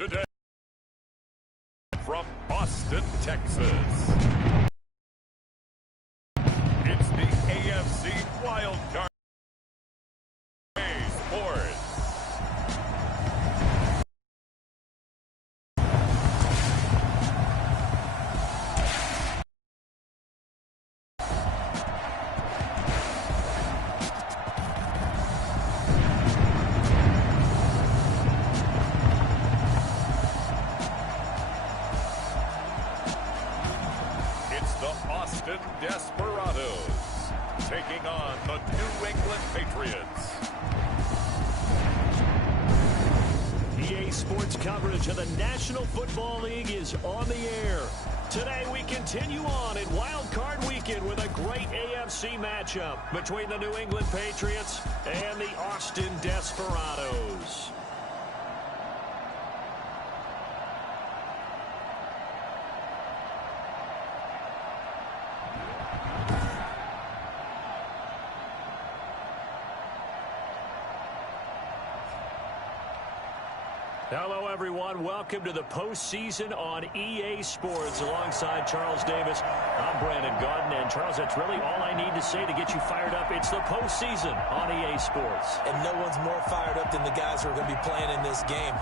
Today, from Austin, Texas, it's the AFC Wild Card Sports. The Desperados taking on the New England Patriots. EA Sports coverage of the National Football League is on the air. Today we continue on in Wild Card Weekend with a great AFC matchup between the New England Patriots and the Austin Desperados. Hello, everyone. Welcome to the postseason on EA Sports. Alongside Charles Davis, I'm Brandon Garden. And, Charles, that's really all I need to say to get you fired up. It's the postseason on EA Sports. And no one's more fired up than the guys who are going to be playing in this game.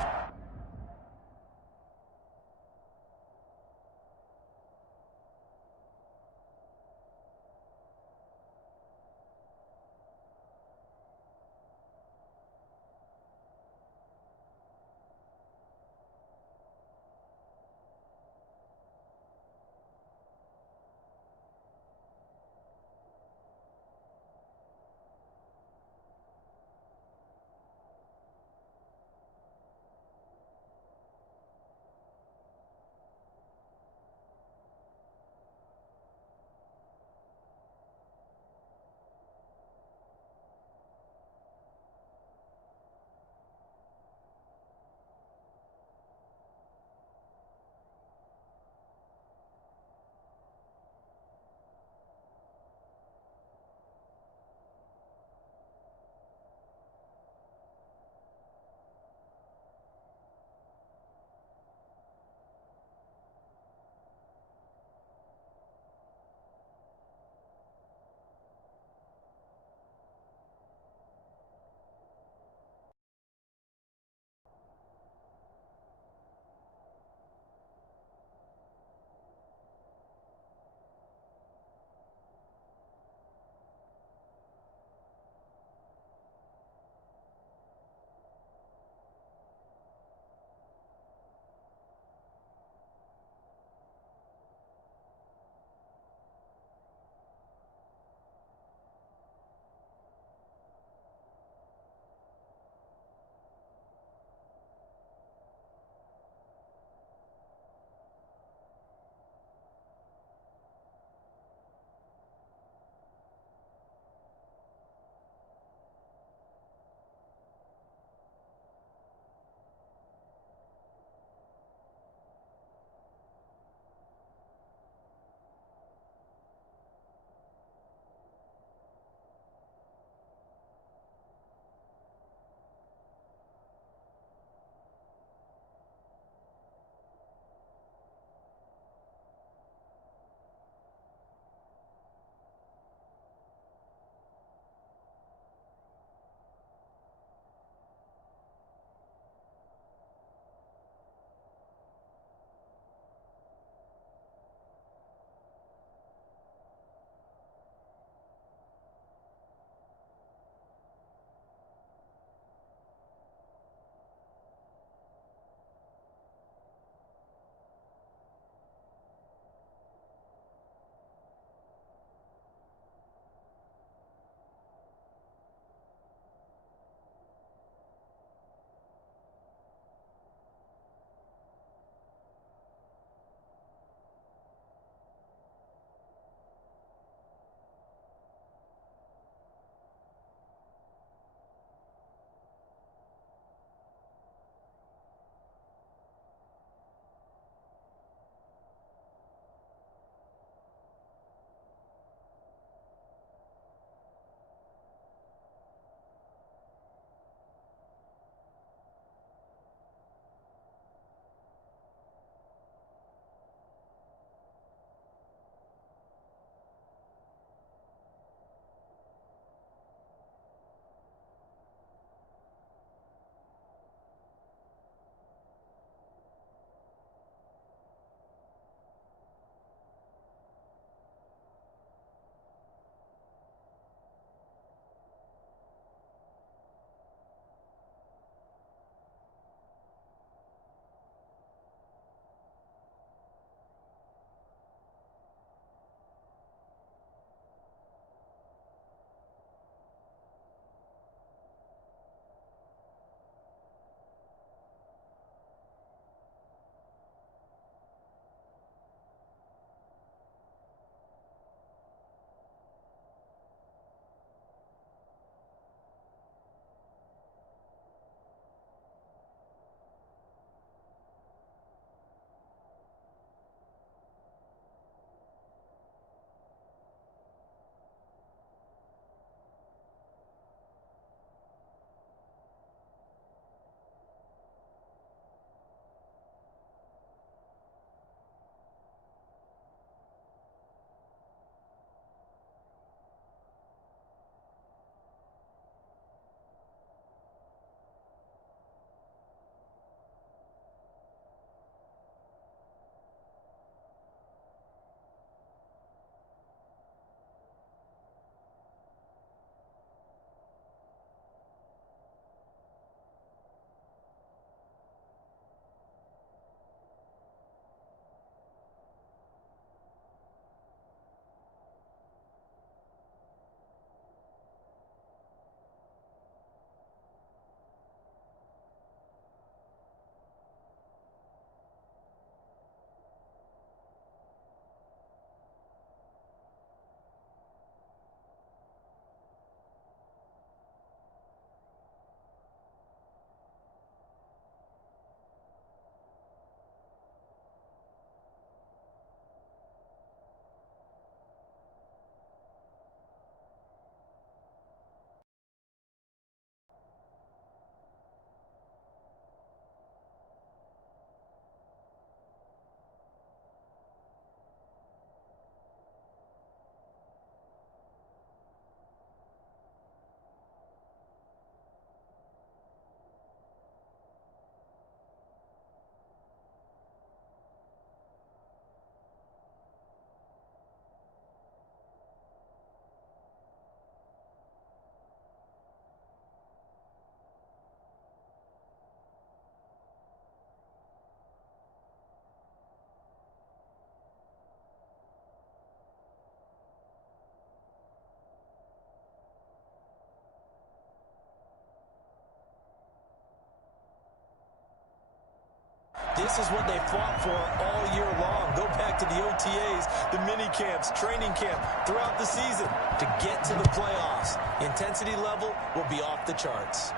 This is what they fought for all year long. Go back to the OTAs, the mini camps, training camp, throughout the season to get to the playoffs. The intensity level will be off the charts.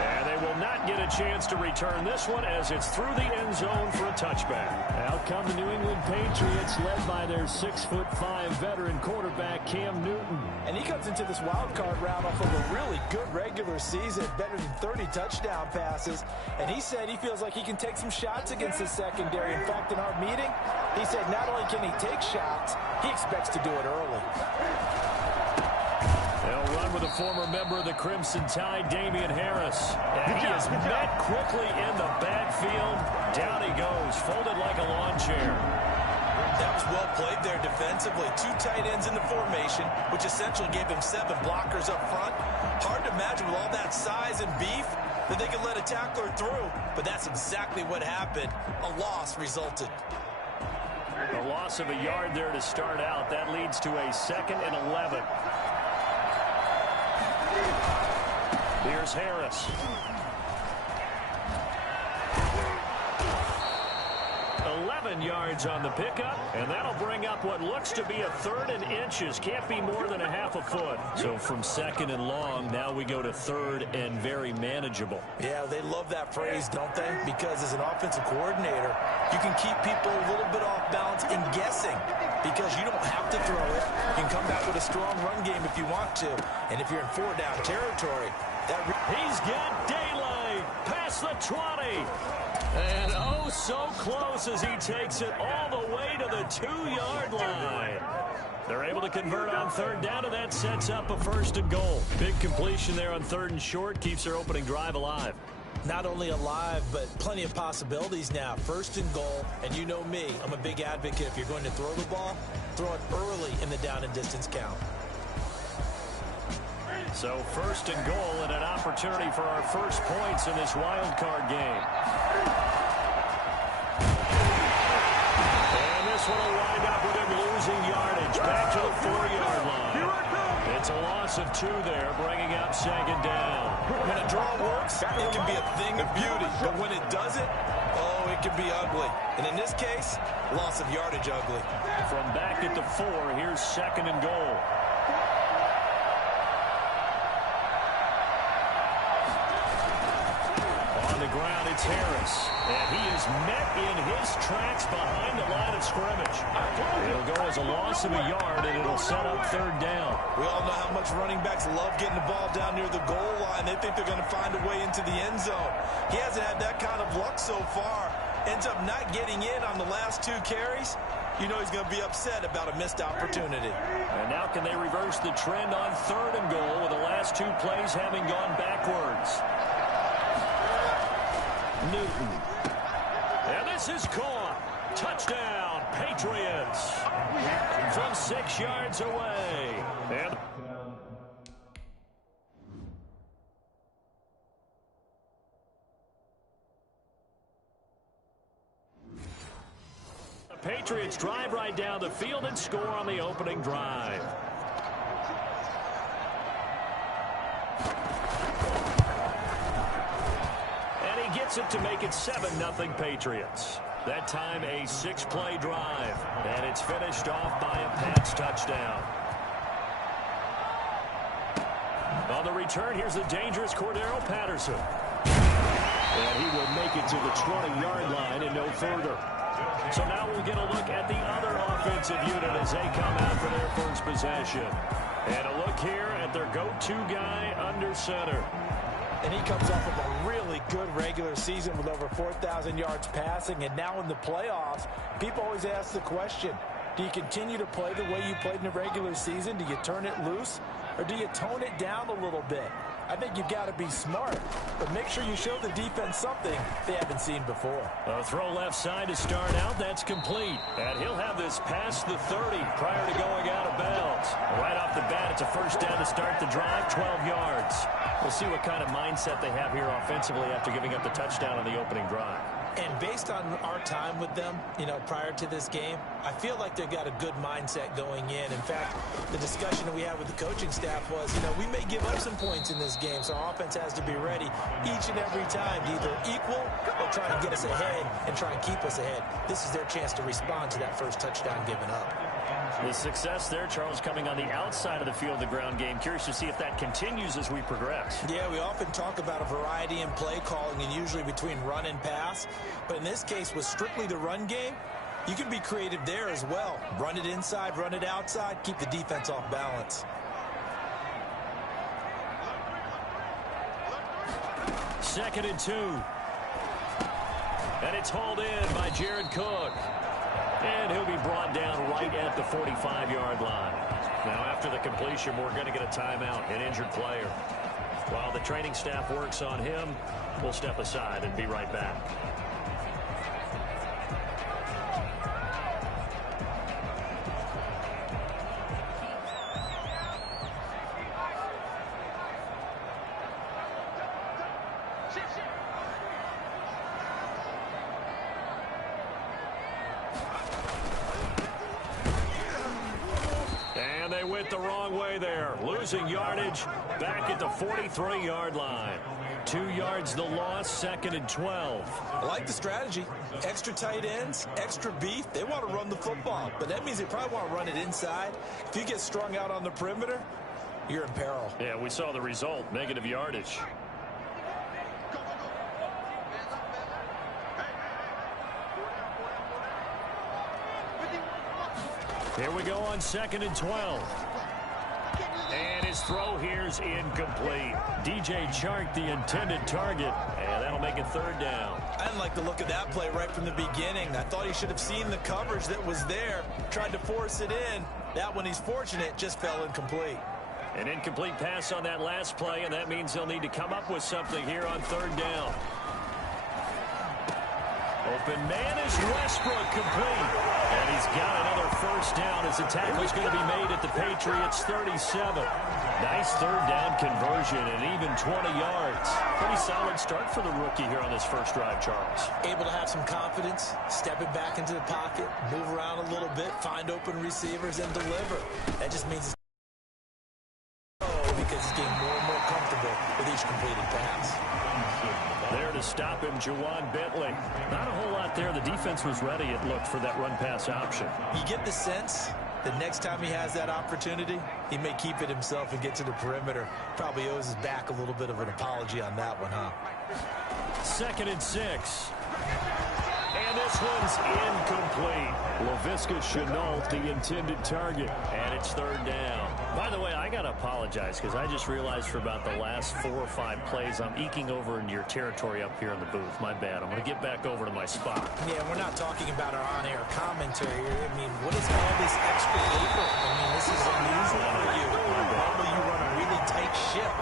And they will not get a chance to return this one as it's through the end zone for a touchback. Out come the New England Patriots, led by their 6'5" veteran quarterback, Cam Newton. And he comes into this wild card round off of a really good regular season, better than 30 touchdown passes. And he said he feels like he can take some shots against his secondary. In fact, in our meeting, he said not only can he take shots, he expects to do it early. They'll run with a former member of the Crimson Tide, Damian Harris. And he is met quickly in the backfield. Down he goes, folded like a lawn chair. That was well played there defensively. 2 tight ends in the formation, which essentially gave him 7 blockers up front. Hard to imagine with all that size and beef that they could let a tackler through. But that's exactly what happened. A loss resulted. A loss of a yard there to start out. That leads to a 2nd and 11. Here's Harris. 11 yards on the pickup, and that'll bring up what looks to be a 3rd and inches. Can't be more than a half a foot. So from 2nd and long, now we go to 3rd and very manageable. Yeah, they love that phrase, don't they? Because as an offensive coordinator, you can keep people a little bit off balance and guessing because you don't have to throw it. You can come back with a strong run game if you want to. And if you're in 4-down territory, he's got daylight past the 20. And oh, so close as he takes it all the way to the 2-yard line. They're able to convert on 3rd down, and that sets up a 1st and goal. Big completion there on 3rd and short, keeps their opening drive alive. Not only alive, but plenty of possibilities now. 1st and goal, and you know me, I'm a big advocate. If you're going to throw the ball, throw it early in the down and distance count. So 1st and goal and an opportunity for our first points in this wild card game. And this one will wind up with him losing yardage back to the 4-yard line. It's a loss of 2 there, bringing up 2nd down. When a draw works, it can be a thing of beauty. But when it doesn't, oh, it can be ugly. And in this case, loss of yardage ugly. From back at the 4, here's 2nd and goal. Ground, it's Harris, and he is met in his tracks behind the line of scrimmage. It'll go as a loss of a yard, and it'll set up 3rd down. We all know how much running backs love getting the ball down near the goal line. They think they're going to find a way into the end zone. He hasn't had that kind of luck so far. Ends up not getting in on the last 2 carries. You know he's going to be upset about a missed opportunity. And now can they reverse the trend on 3rd and goal with the last 2 plays having gone backwards? Newton. And this is caught. Touchdown, Patriots. From 6 yards away. And the Patriots drive right down the field and score on the opening drive. Gets it to make it 7-0 Patriots. That time a 6-play drive, and it's finished off by a Pats touchdown. On the return, here's the dangerous Cordero Patterson. And he will make it to the 20-yard line and no further. So now we'll get a look at the other offensive unit as they come out for their first possession. And a look here at their go-to guy under center. And he comes off of a really good regular season with over 4,000 yards passing. And now in the playoffs, people always ask the question, do you continue to play the way you played in the regular season? Do you turn it loose? Or do you tone it down a little bit? I think you've got to be smart, but make sure you show the defense something they haven't seen before. A throw left side to start out. That's complete. And he'll have this past the 30 prior to going out of bounds. Right off the bat, it's a 1st down to start the drive, 12 yards. We'll see what kind of mindset they have here offensively after giving up the touchdown on the opening drive. And based on our time with them, prior to this game, I feel like they've got a good mindset going in. In fact, the discussion that we had with the coaching staff was, we may give up some points in this game, so our offense has to be ready each and every time to either equal or try and get us ahead and try and keep us ahead. This is their chance to respond to that first touchdown given up. The success there, Charles, coming on the outside of the field, the ground game. Curious to see if that continues as we progress. Yeah, we often talk about a variety in play calling and usually between run and pass. But in this case, with strictly the run game, you can be creative there as well. Run it inside, run it outside, keep the defense off balance. Second and 2. And it's hauled in by Jared Cook. And he'll be brought down right at the 45-yard line. Now, after the completion, we're going to get a timeout, an injured player. While the training staff works on him, we'll step aside and be right back. They went the wrong way there, losing yardage back at the 43-yard line. 2 yards the loss, second and 12. I like the strategy. Extra tight ends, extra beef. They want to run the football, but that means they probably want to run it inside. If you get strung out on the perimeter, you're in peril. Yeah, we saw the result, negative yardage. Here we go on second and 12. And his throw here's incomplete. DJ Chark, the intended target, and that'll make it third down. I didn't like the look of that play right from the beginning. I thought he should have seen the coverage that was there, tried to force it in. That one, he's fortunate, just fell incomplete. An incomplete pass on that last play, and that means they'll need to come up with something here on third down. Open man is Westbrook, complete. And he's got another first down as the tackle's going to be made at the Patriots 37. Nice third down conversion and even 20 yards. Pretty solid start for the rookie here on this first drive, Charles. Able to have some confidence, stepping back into the pocket, move around a little bit, find open receivers, and deliver. That just means because he's getting more and more comfortable with each completed pass. There to stop him, Juwan Bentley. Not a whole lot there. The defense was ready, it looked, for that run-pass option. You get the sense that next time he has that opportunity, he may keep it himself and get to the perimeter. Probably owes his back a little bit of an apology on that one, huh? Second and 6. And this one's incomplete. Laviska Shenault, the intended target. And it's third down. By the way, I got to apologize because I just realized for about the last 4 or 5 plays, I'm eking over into your territory up here in the booth. My bad. I'm going to get back over to my spot. Yeah, we're not talking about our on-air commentary here. I mean, what is all this extra paper? I mean, this is unusual for you. Normally you run a really tight ship.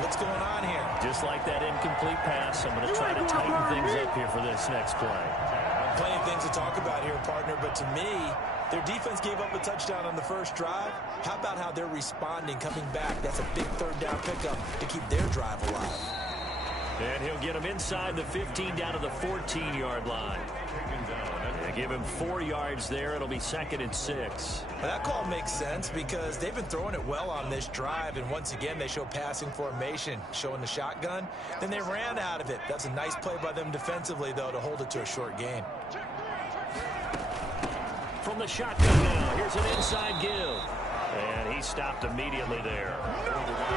What's going on here? Just like that incomplete pass, I'm going to try to tighten things up here for this next play. Plenty of things to talk about here, partner, but to me, their defense gave up a touchdown on the first drive. How about how they're responding, coming back? That's a big third down pickup to keep their drive alive. And he'll get him inside the 15 down to the 14-yard line. They give him 4 yards there. It'll be second and 6. Now that call makes sense because they've been throwing it well on this drive, and once again they show passing formation, showing the shotgun. Then they ran out of it. That's a nice play by them defensively, though, to hold it to a short gain. From the shotgun now, here's an inside give. And he stopped immediately there.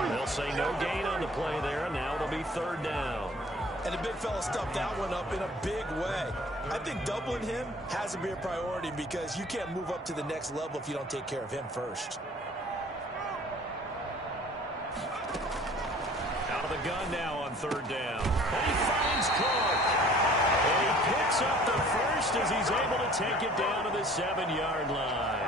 They'll say no gain on the play there. Now it'll be third down. And the big fella stuffed that one up in a big way. I think doubling him has to be a priority because you can't move up to the next level if you don't take care of him first. Out of the gun now on third down. And he finds Cook. And he picks up the first as he's able to take it down to the 7-yard line.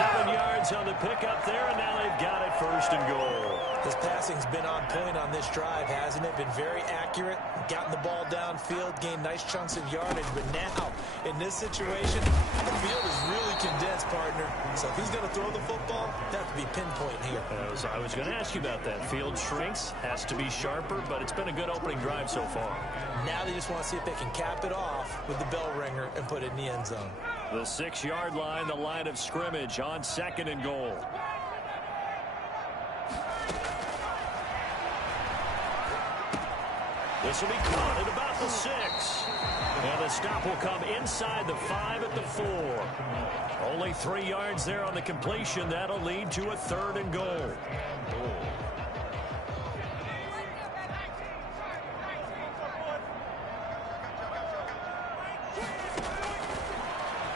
7 yards on the pickup there, and now they've got it 1st and goal. His passing's been on point on this drive, hasn't it? Been very accurate, gotten the ball downfield, gained nice chunks of yardage. But now, in this situation, the field is really condensed, partner. So if he's going to throw the football, that have to be pinpoint here. I was going to ask you about that. Field shrinks, has to be sharper, but it's been a good opening drive so far. Now they just want to see if they can cap it off with the bell ringer and put it in the end zone. The 6-yard line, the line of scrimmage on 2nd and goal. This will be caught at about the 6. And the stop will come inside the 5 at the 4. Only 3 yards there on the completion. That'll lead to a 3rd and goal.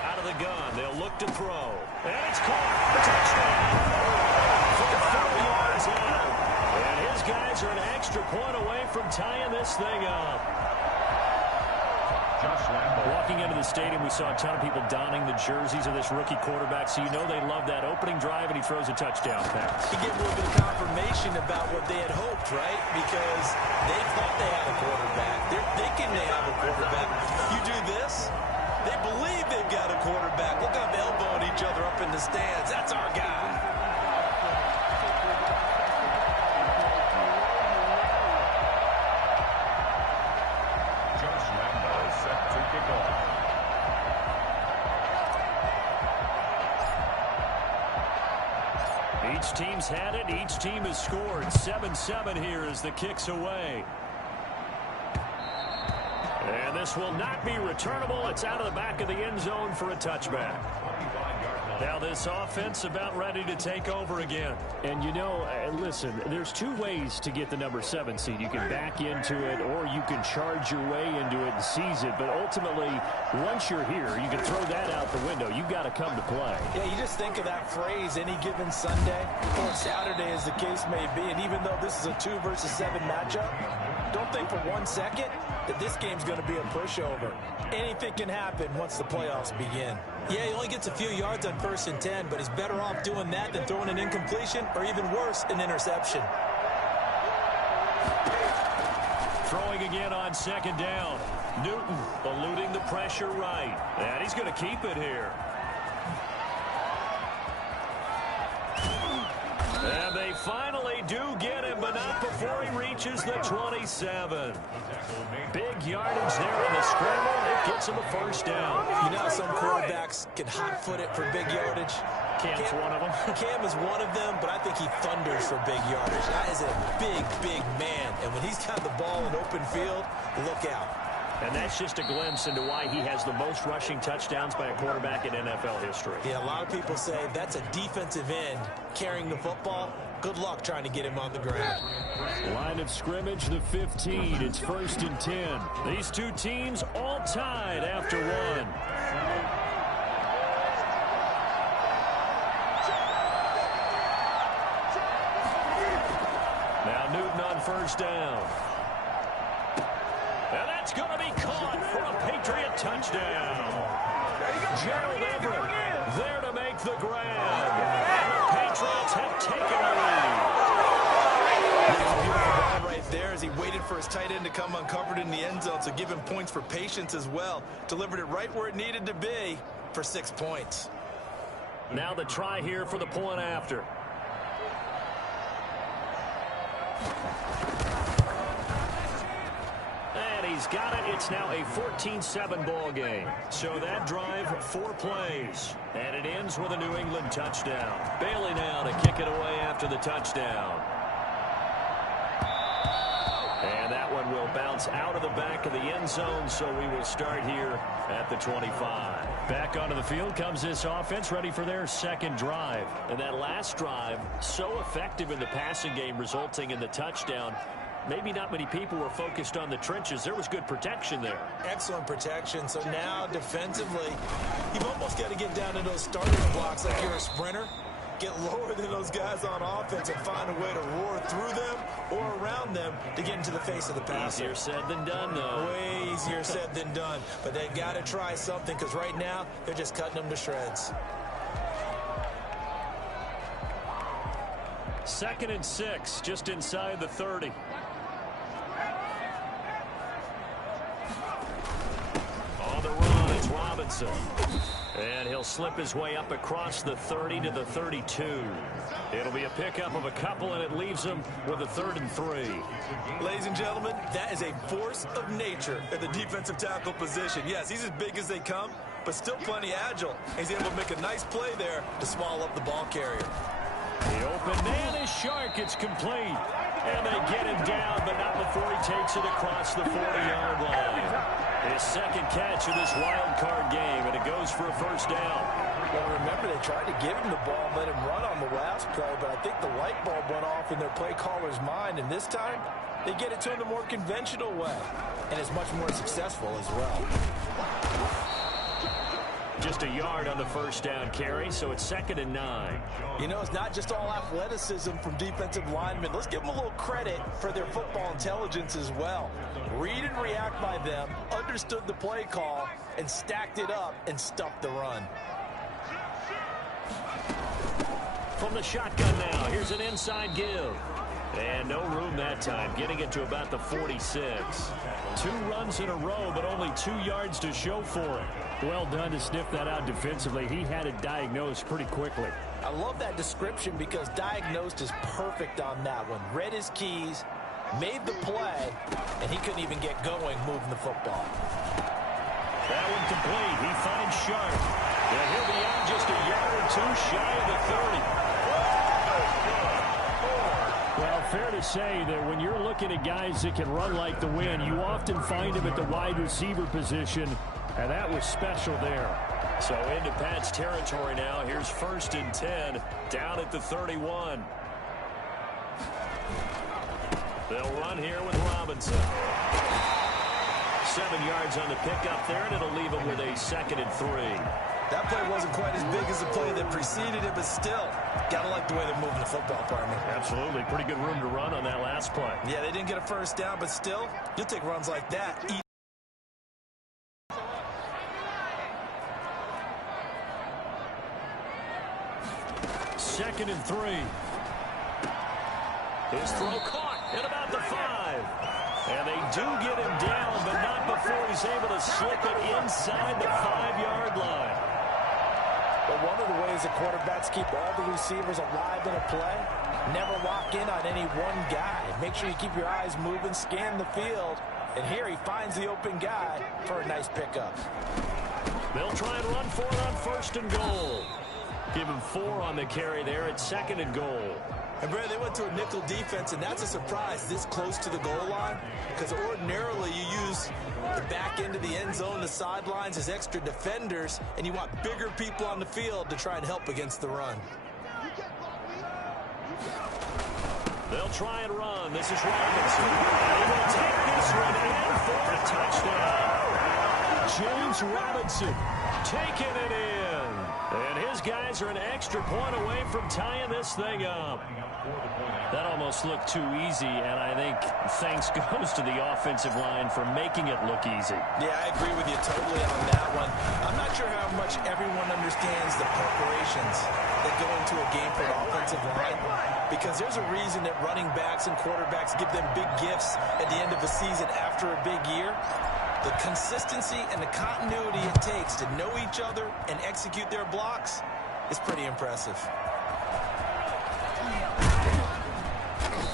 Out of the gun, they'll look to throw. And it's caught. Touchdown. For 4 yards out. And his guys are an extra point away from tying this thing up. Walking into the stadium, we saw a ton of people donning the jerseys of this rookie quarterback, so you know they love that opening drive, and he throws a touchdown pass. He gave a little bit of confirmation about what they had hoped, right? Because they thought they had a quarterback. They're thinking they have a quarterback. You do this, they believe they've got a quarterback. Look how they're elbowing each other up in the stands. That's our guy. Each team's had it. Each team has scored. 7-7 here as the kick's away. And this will not be returnable. It's out of the back of the end zone for a touchback. Now this offense about ready to take over again. And you know, listen, there's 2 ways to get the number 7 seed. You can back into it or you can charge your way into it and seize it. But ultimately, once you're here, you can throw that out the window. You've got to come to play. Yeah, you just think of that phrase, any given Sunday or Saturday as the case may be. And even though this is a 2 versus 7 matchup, don't think for 1 second that this game's going to be a pushover. Anything can happen once the playoffs begin. Yeah, he only gets a few yards on 1st and 10, but he's better off doing that than throwing an incompletion or even worse, an interception. Throwing again on 2nd down. Newton eluding the pressure right. And he's going to keep it here. And they finally do get him, but not before he reaches the 27. Big yardage there on the scramble. It gets him a 1st down. You know some quarterbacks can hot-foot it for big yardage. Cam's one of them. Cam is one of them, but I think he thunders for big yardage. That is a big, big man. And when he's got the ball in open field, look out. And that's just a glimpse into why he has the most rushing touchdowns by a quarterback in NFL history. Yeah, a lot of people say that's a defensive end carrying the football. Good luck trying to get him on the ground. Line of scrimmage, the 15. It's 1st and 10. These 2 teams all tied after 1. Now Newton on 1st down. And that's going to be caught for a Patriot touchdown. Gerald Everett there to make the grab. And the Patriots have taken the lead. Right there as he waited for his tight end to come uncovered in the end zone, so give him points for patience as well. Delivered it right where it needed to be for 6 points. Now the try here for the point after. And he's got it. It's now a 14-7 ball game. So that drive, 4 plays. And it ends with a New England touchdown. Bailey now to kick it away after the touchdown. And that one will bounce out of the back of the end zone, so we will start here at the 25. Back onto the field comes this offense, ready for their 2nd drive. And that last drive, so effective in the passing game, resulting in the touchdown. Maybe not many people were focused on the trenches. There was good protection there. Excellent protection. So now defensively, you've almost got to get down to those starting blocks like you're a sprinter. Get lower than those guys on offense and find a way to roar through them or around them to get into the face of the passer. Easier said than done, though. Way easier said than done. But they've got to try something because right now they're just cutting them to shreds. 2nd and 6, just inside the 30. On the run, it's Robinson. And he'll slip his way up across the 30 to the 32. It'll be a pickup of a couple, and it leaves him with a 3rd and 3. Ladies and gentlemen, that is a force of nature at the defensive tackle position. Yes, he's as big as they come, but still plenty agile. He's able to make a nice play there to swallow up the ball carrier. The open man is Shark. It's complete. And they get him down, but not before he takes it across the 40-yard line. His 2nd catch of this wild card game, and it goes for a 1st down. Well, remember, they tried to give him the ball and let him run on the last play, but I think the light bulb went off in their play caller's mind, and this time they get it to him the more conventional way, and it's much more successful as well. Just a yard on the 1st down carry, so it's 2nd and 9. You know, it's not just all athleticism from defensive linemen. Let's give them a little credit for their football intelligence as well. Read and react by them, understood the play call, and stacked it up and stuffed the run. From the shotgun now, here's an inside give. And no room that time, getting it to about the 46. 2 runs in a row, but only 2 yards to show for it. Well done to sniff that out defensively. He had it diagnosed pretty quickly. I love that description because diagnosed is perfect on that one. Read his keys, made the play, and he couldn't even get going moving the football. That one complete. He finds Sharp. And he'll be out just a yard or 2 shy of the 30. Well, fair to say that when you're looking at guys that can run like the wind, you often find them at the wide receiver position, and that was special there. So into Pat's territory now. Here's 1st and 10, down at the 31. They'll run here with Robinson. 7 yards on the pickup there, and it'll leave him with a 2nd and 3. That play wasn't quite as big as the play that preceded it, but still, gotta like the way they're moving the football, partner. Absolutely. Pretty good room to run on that last play. Yeah, they didn't get a 1st down, but still, you'll take runs like that. 2nd and 3. His throw caught at about the 5. And they do get him down, but not before he's able to slip it inside the 5-yard line. But one of the ways that quarterbacks keep all the receivers alive in a play, never lock in on any one guy. Make sure you keep your eyes moving, scan the field. And here he finds the open guy for a nice pickup. They'll try and run for it on 1st and goal. Give him 4 on the carry there at 2nd and goal. And, Brad, they went to a nickel defense, and that's a surprise this close to the goal line because ordinarily you use the back end of the end zone, the sidelines as extra defenders, and you want bigger people on the field to try and help against the run. They'll try and run. This is Robinson. They will take this one in for a touchdown. James Robinson taking it in. And his guys are an extra point away from tying this thing up. That almost looked too easy, and I think thanks goes to the offensive line for making it look easy. Yeah, I agree with you totally on that one. I'm not sure how much everyone understands the preparations that go into a game for the offensive line, because there's a reason that running backs and quarterbacks give them big gifts at the end of a season after a big year. The consistency and the continuity it takes to know each other and execute their blocks is pretty impressive.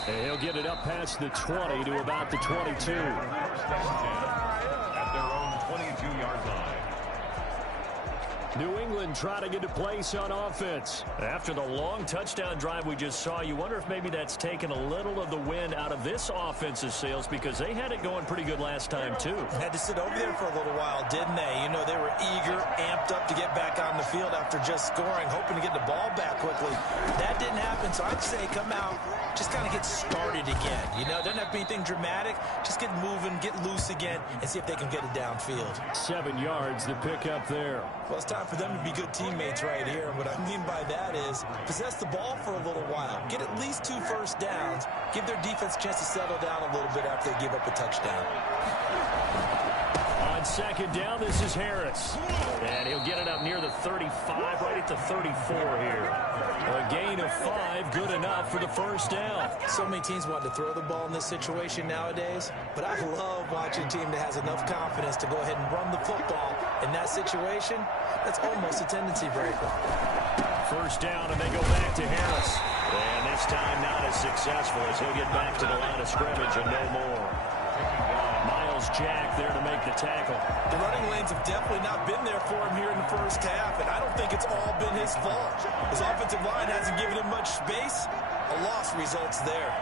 And he'll get it up past the 20 to about the 22. At their own 22-yard line. New England trying to get a place on offense. After the long touchdown drive we just saw, you wonder if maybe that's taken a little of the wind out of this offensive sails because they had it going pretty good last time, too. Had to sit over there for a little while, didn't they? You know, they were eager, amped up to get back on the field after just scoring, hoping to get the ball back quickly. That didn't happen, so I'd say come out, just kind of get started again. You know, doesn't have to be anything dramatic. Just get moving, get loose again, and see if they can get it downfield. 7 yards to pick up there. Well, it's time for them to be good teammates right here. And what I mean by that is possess the ball for a little while. Get at least 2 first downs. Give their defense a chance to settle down a little bit after they give up a touchdown. On On second down, this is Harris. And he'll get it up near the 35, right at the 34 here. A gain of 5, good enough for the first down. So many teams want to throw the ball in this situation nowadays, but I love watching a team that has enough confidence to go ahead and run the football. In that situation, that's almost a tendency breaker. First down, and they go back to Harris. And this time not as successful as he'll get back to the line of scrimmage and no more. Miles Jack there to make the tackle. The running lanes have definitely not been there for him here in the first half, and I don't think it's all been his fault. His offensive line hasn't given him much space. A loss results there.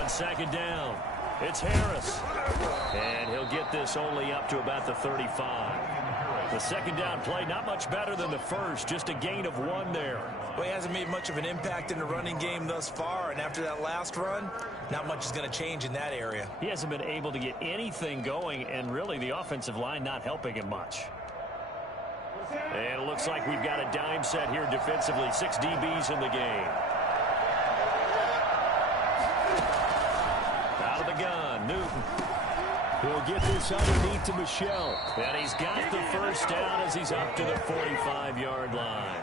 On second down, it's Harris. And he'll get this only up to about the 35. The second down play, not much better than the first, just a gain of 1 there. Well, he hasn't made much of an impact in the running game thus far, and after that last run, not much is going to change in that area. He hasn't been able to get anything going, and really the offensive line not helping him much. And it looks like we've got a dime set here defensively. 6 DBs in the game. Out of the gun, Newton. He'll get this underneath to Michelle. And he's got the first down as he's up to the 45-yard line.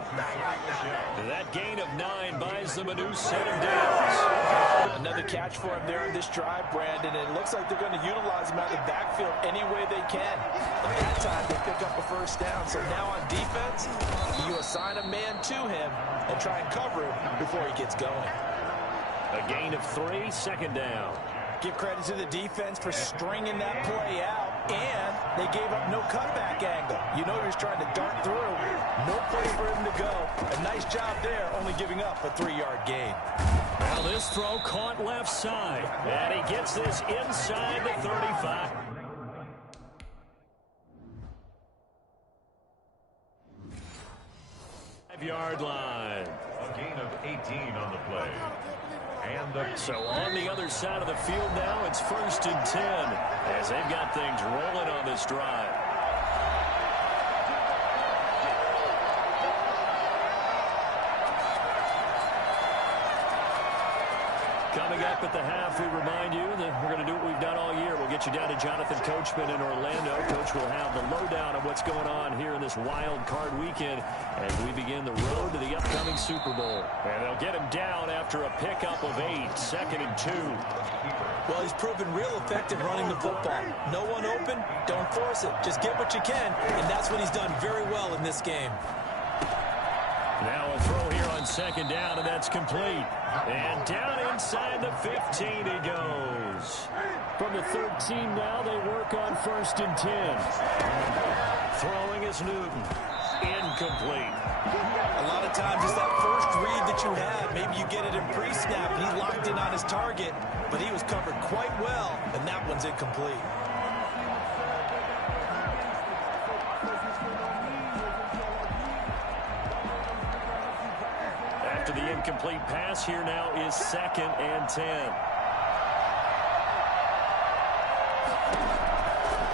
That gain of 9 buys them a new set of downs. Another catch for him there on this drive, Brandon. And it looks like they're going to utilize him out of the backfield any way they can. At that time, they pick up a first down. So now on defense, you assign a man to him and try and cover him before he gets going. A gain of 3, second down. Give credit to the defense for stringing that play out, and they gave up no cutback angle. You know he was trying to dart through. No place for him to go. A nice job there, only giving up a 3-yard gain. Now this throw caught left side, and he gets this inside the 35. Yard line. A gain of 18 on the play. So on the other side of the field now, it's 1st and 10 as they've got things rolling on this drive. Coming up at the half, we remind you that we're going to do what we've done all year. We'll get you down to Jonathan Coachman in Orlando. Coach will have the lowdown of what's going on here in this wild card weekend as we begin the road to the upcoming Super Bowl. And they'll get him down after a pickup of 8, 2nd and 2. Well, he's proven real effective running the football. No one open, don't force it. Just get what you can, and that's what he's done very well in this game. Now a throw here on second down, and that's complete. And down inside the 15 he goes. From the 13 now, they work on 1st and 10. Throwing is Newton. Incomplete. A lot of times it's that first read that you have. Maybe you get it in pre-snap, and he locked in on his target, but he was covered quite well, and that one's incomplete. After the incomplete pass, here now is 2nd and 10.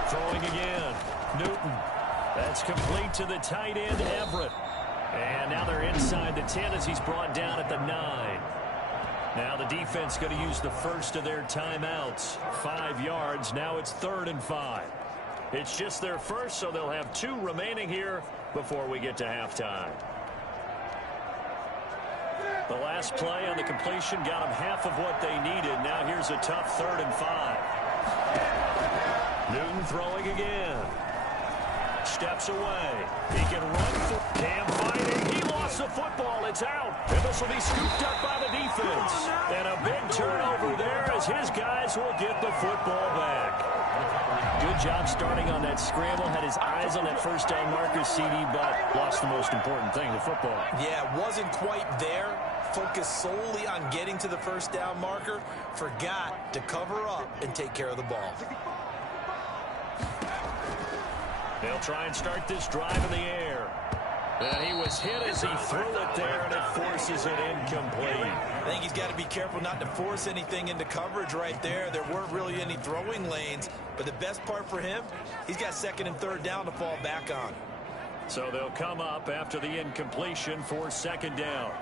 Throwing again. Newton. That's complete to the tight end, Everett. And now they're inside the 10 as he's brought down at the 9. Now the defense going to use the first of their timeouts. 5 yards. Now it's 3rd and 5. It's just their first, so they'll have 2 remaining here before we get to halftime. The last play on the completion got them half of what they needed. Now here's a tough 3rd and 5. Newton throwing again. Steps away. He can run for Cam fighting. He lost the football. It's out. And this will be scooped up by the defense. And a big turnover there as his guys will get the football back. Good job starting on that scramble. Had his eyes on that first down marker, CD, but lost the most important thing, the football. Yeah, wasn't quite there. Focused solely on getting to the first down marker. Forgot to cover up and take care of the ball. They'll try and start this drive in the air. And he was hit as he threw it there, and it forces it incomplete. I think he's got to be careful not to force anything into coverage right there. There weren't really any throwing lanes, but the best part for him, he's got 2nd and 3rd down to fall back on. So they'll come up after the incompletion for 2nd down.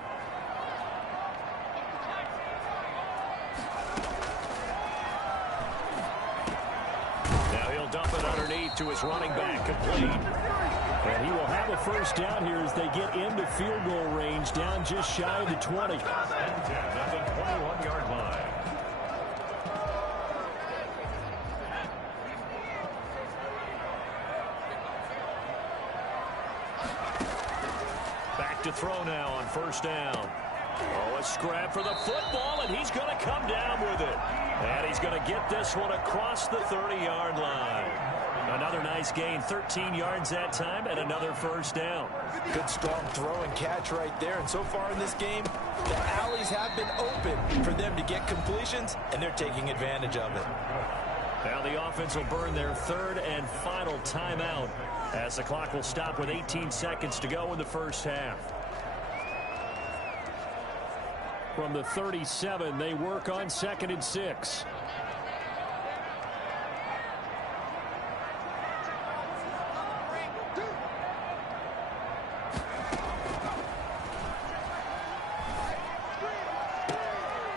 to his running back, complete. And he will have a first down here as they get into field goal range, down just shy of the 20. And 10 at the 21-yard line. Back to throw now on first down. Oh, a scrap for the football, and he's going to come down with it. And he's going to get this one across the 30-yard line. Another nice gain, 13 yards that time, and another first down. Good, strong throw and catch right there. And so far in this game, the alleys have been open for them to get completions, and they're taking advantage of it. Now the offense will burn their third and final timeout as the clock will stop with 18 seconds to go in the first half. From the 37, they work on 2nd and 6.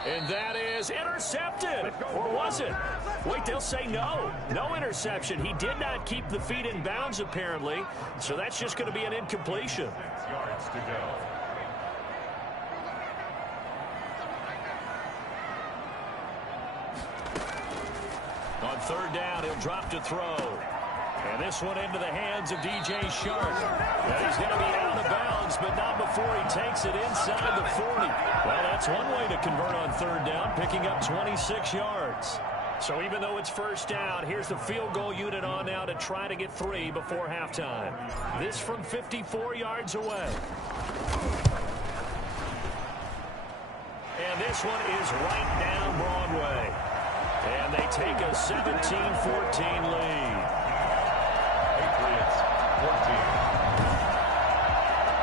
And that is intercepted. Or was it? Wait, they'll say no. No interception. He did not keep the feet in bounds, apparently. So that's just going to be an incompletion. 6 yards to go. On third down, he'll drop to throw. And this one into the hands of DJ Shark. And he's going to be out of bounds, but not before he takes it inside the 40. Well, that's one way to convert on third down, picking up 26 yards. So even though it's first down, here's the field goal unit on now to try to get 3 before halftime. This from 54 yards away. And this one is right down Broadway. And they take a 17-14 lead. Patriots 14.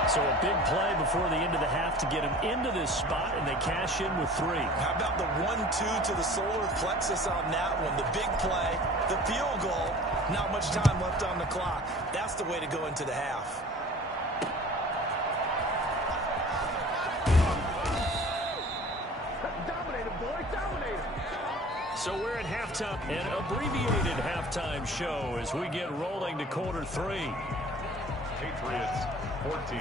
So a big play before the end of the half to get him into this spot, and they cash in with 3. How about the 1-2 to the solar plexus on that one? The big play, the field goal, not much time left on the clock. That's the way to go into the half. So we're at halftime, an abbreviated halftime show as we get rolling to quarter 3. Patriots 14.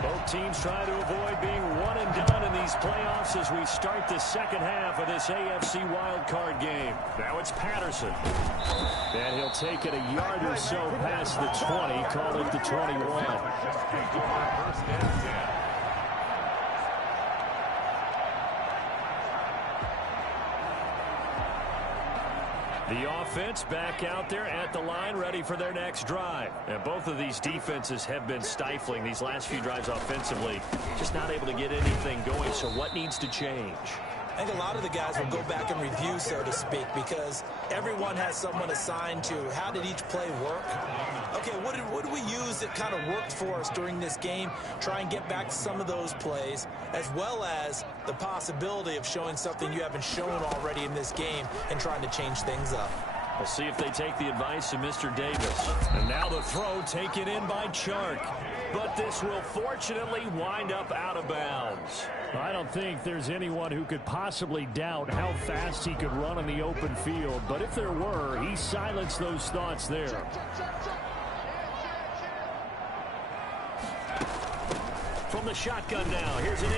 Both teams trying to avoid being one and done in these playoffs as we start the second half of this AFC wildcard game. Now it's Patterson. And he'll take it a yard or so past the 20, call it the 21. First and 10. The offense back out there at the line, ready for their next drive. And both of these defenses have been stifling these last few drives offensively. Just not able to get anything going, so what needs to change? I think a lot of the guys will go back and review, so to speak, because everyone has someone assigned to how did each play work. Okay, what did we use that kind of worked for us during this game? Try and get back to some of those plays, as well as the possibility of showing something you haven't shown already in this game and trying to change things up. We'll see if they take the advice of Mr. Davis. And now the throw taken in by Chark. But this will fortunately wind up out of bounds. I don't think there's anyone who could possibly doubt how fast he could run in the open field. But if there were, he silenced those thoughts there. From the shotgun now, here's an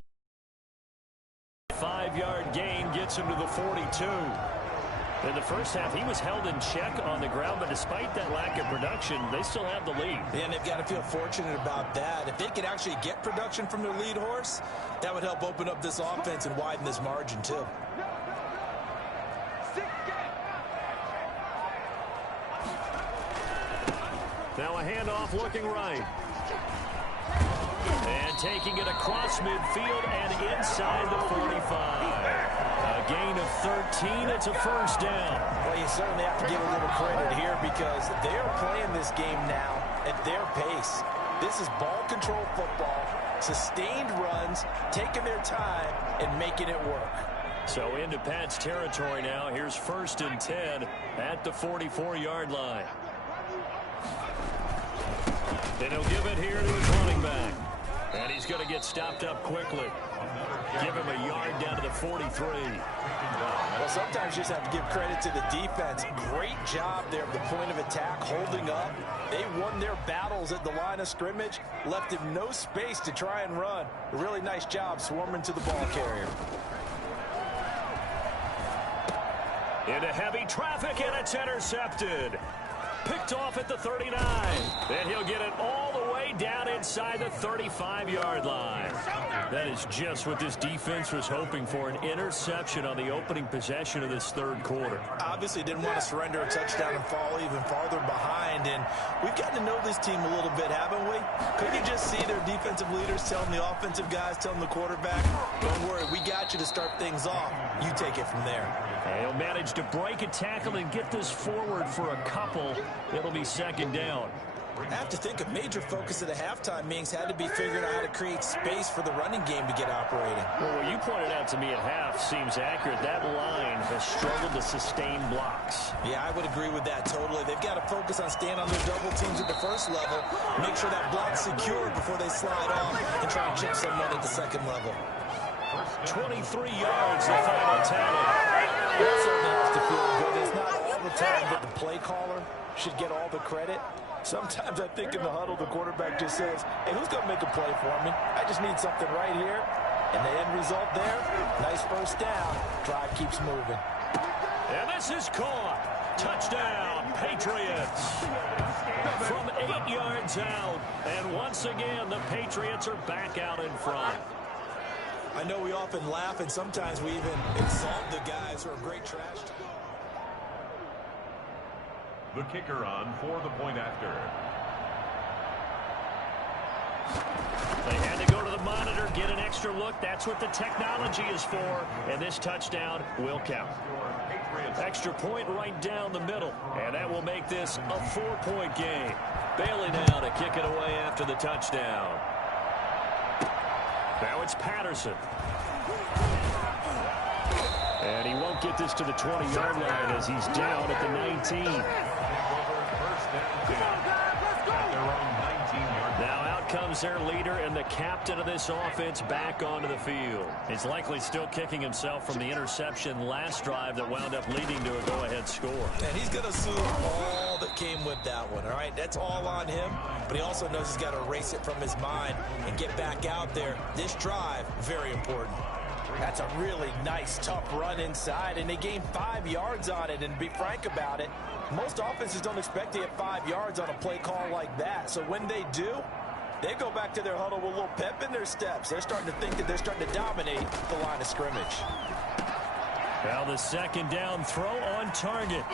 5-yard gain, gets him to the 42. In the first half, he was held in check on the ground, but despite that lack of production, they still have the lead. And they've got to feel fortunate about that. If they could actually get production from their lead horse, that would help open up this offense and widen this margin, too. Now a handoff looking right. And taking it across midfield and inside the 45. A gain of 13. It's a first down. Well, you certainly have to give a little credit here because they're playing this game now at their pace. This is ball control football, sustained runs, taking their time, and making it work. So into Pat's territory now. Here's 1st and 10 at the 44-yard line. And he'll give it here to his running back. And he's going to get stopped up quickly. Give him a yard down to the 43. Well, sometimes you just have to give credit to the defense. Great job there at the point of attack, holding up. They won their battles at the line of scrimmage, left him no space to try and run. A really nice job swarming to the ball carrier. Into heavy traffic, and it's intercepted. Picked off at the 39. And he'll get it all the way down inside the 35-yard line. That is just what this defense was hoping for, an interception on the opening possession of this third quarter. Obviously didn't want to surrender a touchdown and fall even farther behind. And we've gotten to know this team a little bit, haven't we? Couldn't you just see their defensive leaders telling the offensive guys, telling the quarterback, don't worry, we got you to start things off. You take it from there. And he'll manage to break a tackle and get this forward for a couple. It'll be second down. I have to think a major focus of the halftime meetings had to be figuring out how to create space for the running game to get operating. Well, what you pointed out to me at half seems accurate. That line has struggled to sustain blocks. Yeah, I would agree with that totally. They've got to focus on staying on their double teams at the first level, make sure that block's secured before they slide off and try and chip someone at the second level. 23 yards, the final tally. That certainly has to feel good. It's not all the time that the play caller should get all the credit. Sometimes I think in the huddle, the quarterback just says, hey, who's going to make a play for me? I just need something right here. And the end result there, nice first down. Drive keeps moving. And this is caught. Touchdown, Patriots. From 8 yards out. And once again, the Patriots are back out in front. I know we often laugh, and sometimes we even insult the guys who are great trash. The kicker on for the point after. They had to go to the monitor, get an extra look. That's what the technology is for. And this touchdown will count. Extra point right down the middle. And that will make this a 4-point game. Bailey now to kick it away after the touchdown. Now it's Patterson. And he won't get this to the 20-yard line as he's down at the 19. Now out comes their leader and the captain of this offense back onto the field. He's likely still kicking himself from the interception last drive that wound up leading to a go-ahead score. And he's going to assume all that came with that one, all right? That's all on him, but he also knows he's got to erase it from his mind and get back out there. This drive, very important. That's a really nice, tough run inside, and they gained 5 yards on it. And to be frank about it, most offenses don't expect to get 5 yards on a play call like that. So when they do, they go back to their huddle with a little pep in their steps. They're starting to think that they're starting to dominate the line of scrimmage. Now the second down throw on target.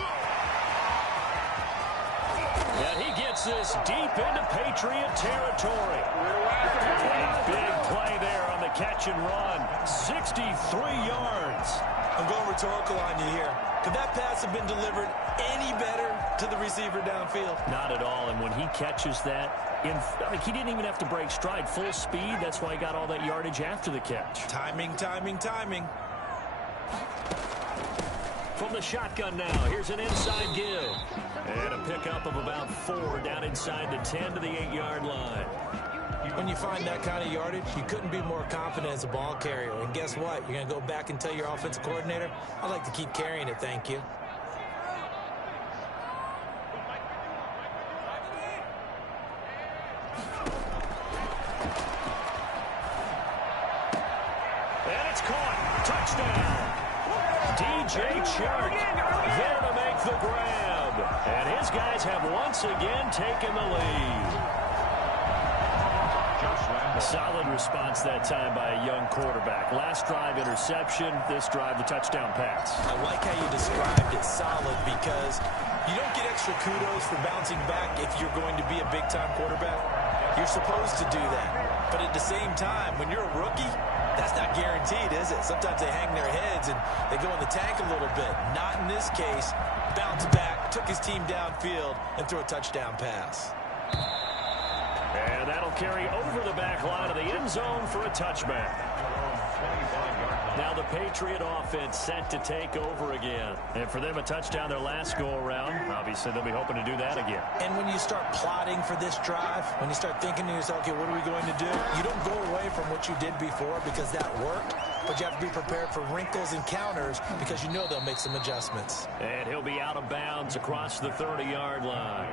And he gets this deep into Patriot territory. A big play there on the catch and run. 63 yards. I'm going rhetorical on you here. Could that pass have been delivered any better to the receiver downfield? Not at all. And when he catches that, he didn't even have to break stride. Full speed. That's why he got all that yardage after the catch. Timing, timing, timing. From the shotgun now, here's an inside give. And a pickup of about 4 down inside the 10 to the 8-yard line. When you find that kind of yardage, you couldn't be more confident as a ball carrier. And guess what? You're going to go back and tell your offensive coordinator, I'd like to keep carrying it, thank you. And it's caught. Touchdown. DJ Chark there to make the grab. And his guys have once again taken the lead. A solid response that time by a young quarterback. Last drive interception, this drive the touchdown pass. I like how you described it, solid, because you don't get extra kudos for bouncing back if you're going to be a big-time quarterback. You're supposed to do that. But at the same time, when you're a rookie, that's not guaranteed, is it? Sometimes they hang their heads and they go in the tank a little bit. Not in this case. Bounced back, took his team downfield, and threw a touchdown pass. And that'll carry over the back line of the end zone for a touchback. Now the Patriot offense set to take over again. And for them, a touchdown their last go-around. Obviously, they'll be hoping to do that again. And when you start plotting for this drive, when you start thinking to yourself, okay, what are we going to do? You don't go away from what you did before because that worked, but you have to be prepared for wrinkles and counters because you know they'll make some adjustments. And he'll be out of bounds across the 30-yard line.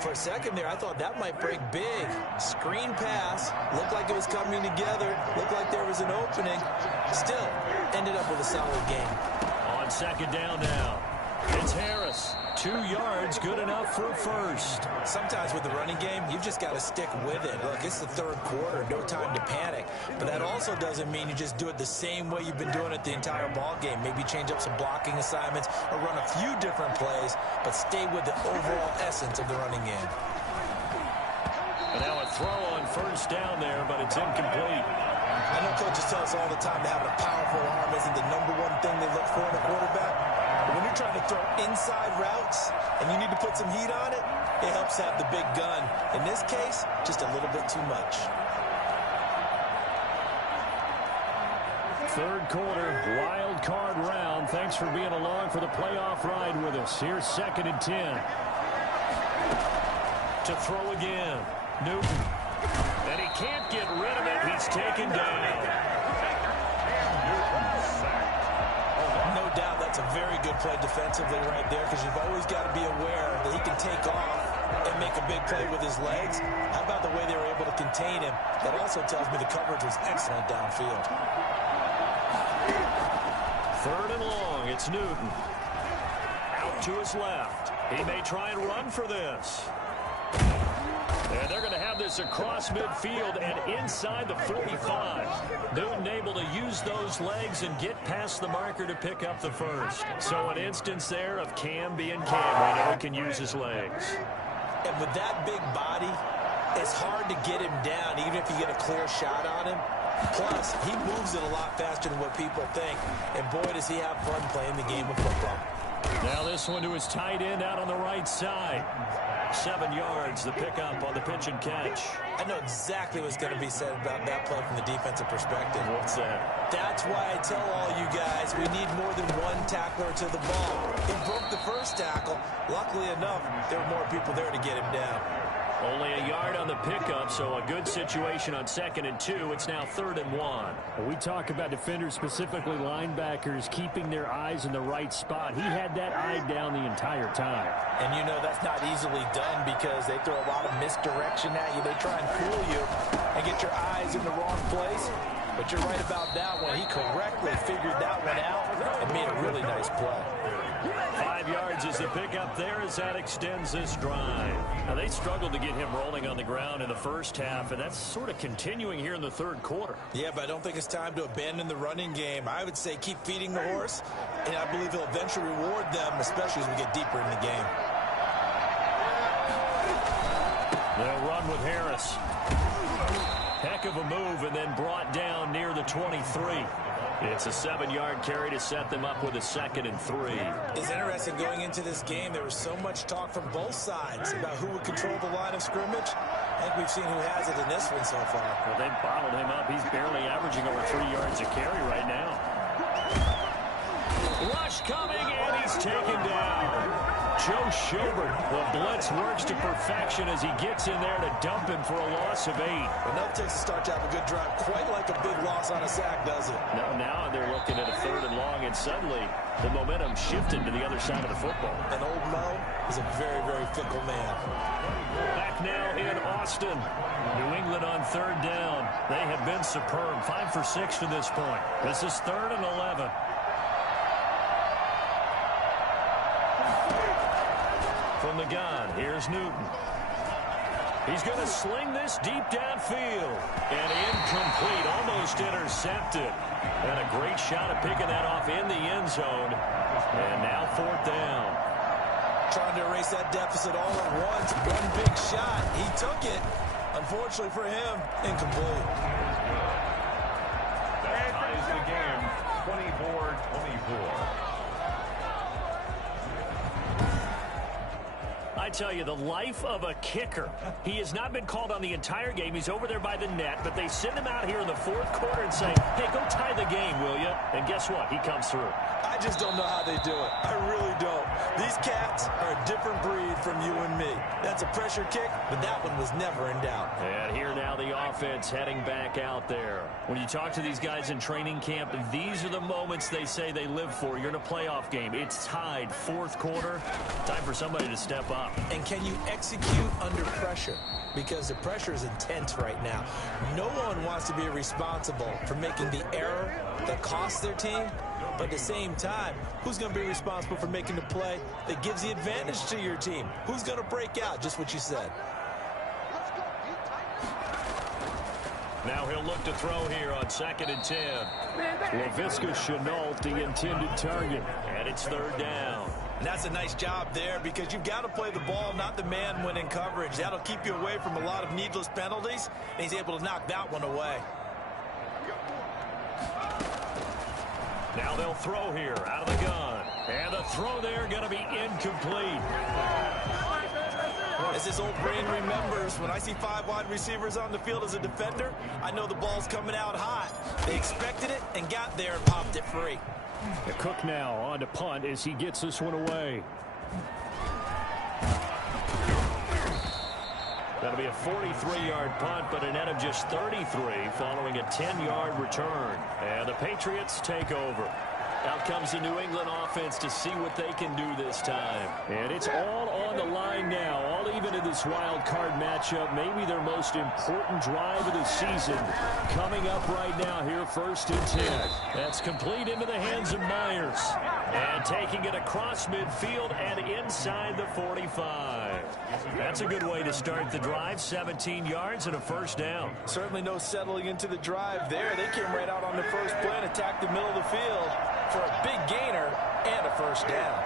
For a second there, I thought that might break big. Screen pass, looked like it was coming together, looked like there was an opening. Still, ended up with a solid game. On second down now, it's Harris. 2 yards, good enough for a first. Sometimes with the running game, you've just got to stick with it. Look, it's the third quarter, no time to panic. But that also doesn't mean you just do it the same way you've been doing it the entire ball game. Maybe change up some blocking assignments or run a few different plays, but stay with the overall essence of the running game. And now a throw on first down there, but it's incomplete. I know coaches tell us all the time that having a powerful arm isn't the #1 thing they look for in a quarterback. But when you're trying to throw inside routes and you need to put some heat on it, it helps have the big gun. In this case, just a little bit too much. Third quarter, wild card round. Thanks for being along for the playoff ride with us. Here's 2nd and 10. To throw again, Newton. And he can't get rid of it. He's taken down. No doubt that's a very good play defensively right there because you've always got to be aware that he can take off and make a big play with his legs. How about the way they were able to contain him? That also tells me the coverage was excellent downfield. 3rd and long, it's Newton. Out to his left. He may try and run for this. And they're going to have this across midfield and inside the 45. Newton able to use those legs and get past the marker to pick up the first. So an instance there of Cam being Cam. We know he can use his legs. And with that big body, it's hard to get him down even if you get a clear shot on him. Plus, he moves it a lot faster than what people think. And boy, does he have fun playing the game of football. Now this one to his tight end out on the right side. 7 yards, the pickup on the pitch and catch. I know exactly what's going to be said about that play from the defensive perspective. What's that? That's why I tell all you guys we need more than one tackler to the ball. He broke the first tackle. Luckily enough, there were more people there to get him down. Only a yard on the pickup, so a good situation on 2nd and 2. It's now 3rd and 1. We talk about defenders, specifically linebackers, keeping their eyes in the right spot. He had that eye down the entire time. And you know that's not easily done because they throw a lot of misdirection at you. They try and fool you and get your eyes in the wrong place. But you're right about that one. He correctly figured that one out and made a really nice play. 5 yards is the pickup there as that extends this drive. Now, they struggled to get him rolling on the ground in the first half, and that's sort of continuing here in the third quarter. Yeah, but I don't think it's time to abandon the running game. I would say keep feeding the horse, and I believe he'll eventually reward them, especially as we get deeper in the game. They'll run with Harris. Heck of a move, and then brought down near the 23. It's a 7-yard carry to set them up with a 2nd and 3. It's interesting going into this game. There was so much talk from both sides about who would control the line of scrimmage. I think we've seen who has it in this one so far. Well, they've bottled him up. He's barely averaging over 3 yards a carry right now. Rush coming, and he's taken down. Joe Schobert, the blitz works to perfection as he gets in there to dump him for a loss of 8. Enough takes to start to have a good drive, quite like a big loss on a sack, does it? Now they're looking at a 3rd and long, and suddenly the momentum shifted to the other side of the football. And old Mo is a very, very fickle man. Back now in Austin. New England on 3rd down. They have been superb, 5 for 6 to this point. This is 3rd and 11. From the gun, here's Newton. He's going to sling this deep downfield. And incomplete, almost intercepted. And a great shot at picking that off in the end zone. And now 4th down. Trying to erase that deficit all at once. One big shot. He took it. Unfortunately for him, incomplete. That ties the game, 24-24. I tell you, the life of a kicker. He has not been called on the entire game. He's over there by the net, but they send him out here in the fourth quarter and say, hey, go tie the game, will you? And guess what? He comes through. I just don't know how they do it. I really don't. These cats are a different breed from you and me. That's a pressure kick, but that one was never in doubt. And here now the offense heading back out there. When you talk to these guys in training camp, these are the moments they say they live for. You're in a playoff game. It's tied, fourth quarter. Time for somebody to step up. And can you execute under pressure? Because the pressure is intense right now. No one wants to be responsible for making the error that costs their team. But at the same time, who's going to be responsible for making the play that gives the advantage to your team? Who's going to break out? Just what you said. Now he'll look to throw here on 2nd and 10. Laviska Shenault, the intended target. And it's 3rd down. And that's a nice job there because you've got to play the ball, not the man when in coverage. That'll keep you away from a lot of needless penalties, and he's able to knock that one away. Now they'll throw here out of the gun. And the throw there going to be incomplete. As his old brain remembers, when I see 5 wide receivers on the field as a defender, I know the ball's coming out hot. They expected it and got there and popped it free. The Cook now on to punt as he gets this one away. That'll be a 43-yard punt, but a net of just 33 following a 10-yard return. And the Patriots take over. Out comes the New England offense to see what they can do this time. And it's all on the line now, all even in this wild card matchup. Maybe their most important drive of the season coming up right now here, 1st and 10. That's complete into the hands of Myers. And taking it across midfield and inside the 45. That's a good way to start the drive. 17 yards and a 1st down. Certainly no settling into the drive there. They came right out on the first play and attacked the middle of the field for a big gainer and a 1st down.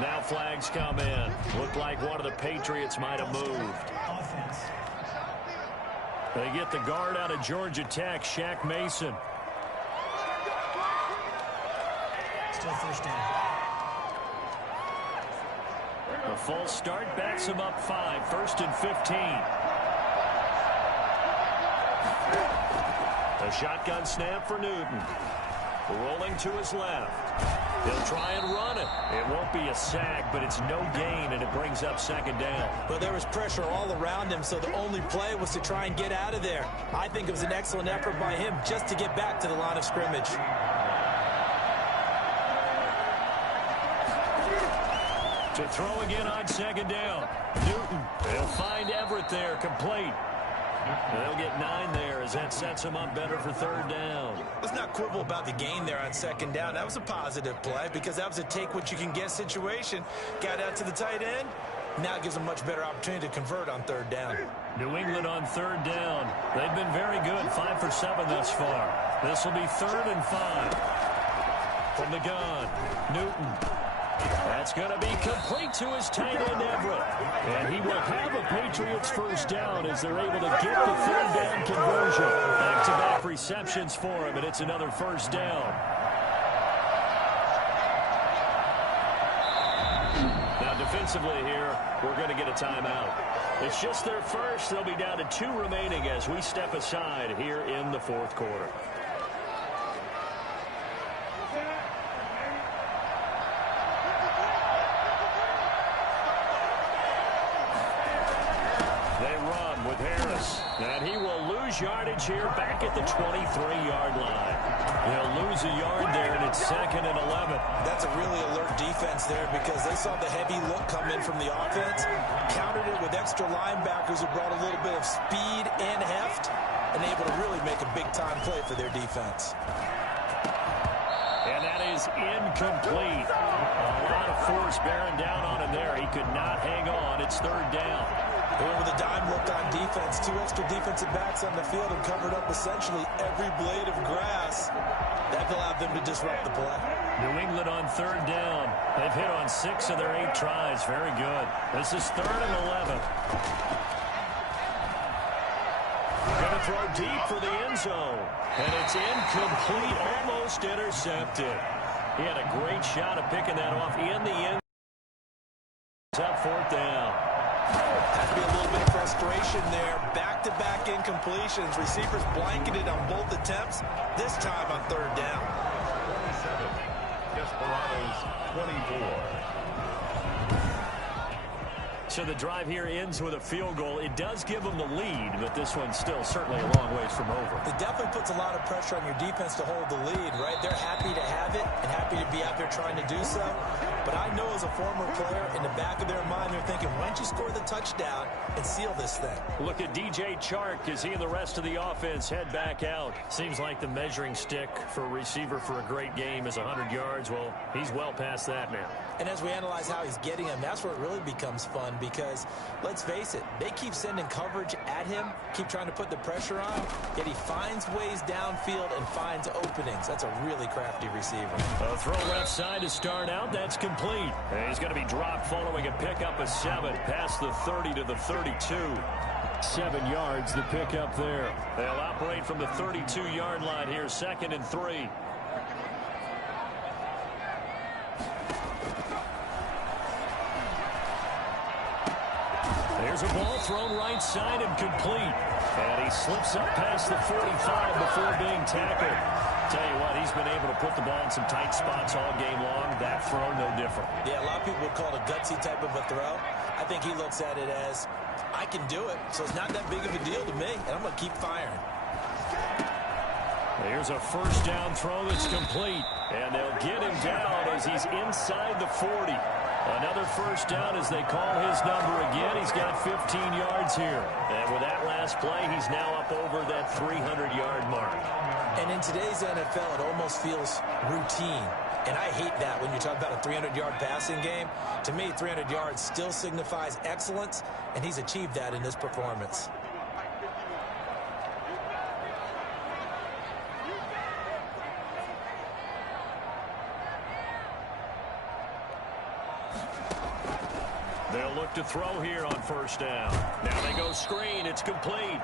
Now flags come in. Looked like one of the Patriots might have moved. They get the guard out of Georgia Tech, Shaq Mason. Still 1st down. The false start backs him up 5. 1st and 15. A shotgun snap for Newton. Rolling to his left. He'll try and run it. It won't be a sack, but it's no gain, and it brings up 2nd down. But there was pressure all around him, so the only play was to try and get out of there. I think it was an excellent effort by him just to get back to the line of scrimmage. To throw again on 2nd down. Newton. They'll find Everett there, complete. They'll get 9 there as that sets them up better for 3rd down. Let's not quibble about the gain there on 2nd down. That was a positive play because that was a take-what-you-can-get situation. Got out to the tight end. Now gives them a much better opportunity to convert on 3rd down. New England on 3rd down. They've been very good, 5 for 7 thus far. This will be 3rd and 5. From the gun, Newton. That's going to be complete to his tight end, Everett. And he will have a Patriots 1st down as they're able to get the 3rd down conversion. Back-to-back receptions for him, and it's another 1st down. Now, defensively here, we're going to get a timeout. It's just their first. They'll be down to 2 remaining as we step aside here in the 4th quarter. And he will lose yardage here back at the 23-yard line. He'll lose a yard there, and it's 2nd and 11. That's a really alert defense there because they saw the heavy look come in from the offense, countered it with extra linebackers who brought a little bit of speed and heft, and able to really make a big-time play for their defense. And that is incomplete. A lot of force bearing down on him there. He could not hang on. It's 3rd down. They went with a dime look on defense. 2 extra defensive backs on the field and covered up essentially every blade of grass. That allowed them to disrupt the play. New England on 3rd down. They've hit on 6 of their 8 tries. Very good. This is 3rd and 11. Going to throw deep for the end zone. And it's incomplete, almost intercepted. He had a great shot of picking that off in the end. Up 4th down. Has to be a little bit of frustration there. Back-to-back incompletions. Receivers blanketed on both attempts, this time on 3rd down. 27. Desperados 24. So the drive here ends with a field goal. It does give them the lead, but this one's still certainly a long ways from over. It definitely puts a lot of pressure on your defense to hold the lead, right? They're happy to have it and happy to be out there trying to do so. But I know as a former player, in the back of their mind, they're thinking, why don't you score the touchdown and seal this thing? Look at DJ Chark as he and the rest of the offense head back out. Seems like the measuring stick for a receiver for a great game is 100 yards. Well, he's well past that now. And as we analyze how he's getting him, that's where it really becomes fun because, let's face it, they keep sending coverage at him, keep trying to put the pressure on, yet he finds ways downfield and finds openings. That's a really crafty receiver. A throw left side to start out. That's complete. And he's going to be dropped following a pickup of 7 past the 30 to the 32. 7 yards, the pickup there. They'll operate from the 32-yard line here, 2nd and 3. There's a ball thrown right side and complete. And he slips up past the 45 before being tackled. Tell you what, he's been able to put the ball in some tight spots all game long. That throw, no different. Yeah, a lot of people would call it a gutsy type of a throw. I think he looks at it as, I can do it, so it's not that big of a deal to me, and I'm going to keep firing. Here's a 1st down throw that's complete. And they'll get him down as he's inside the 40. Another 1st down as they call his number again. He's got 15 yards here. And with that last play, he's now up over that 300-yard mark. And in today's NFL, it almost feels routine. And I hate that when you talk about a 300-yard passing game. To me, 300 yards still signifies excellence, and he's achieved that in this performance. They'll look to throw here on 1st down. Now they go screen. It's complete.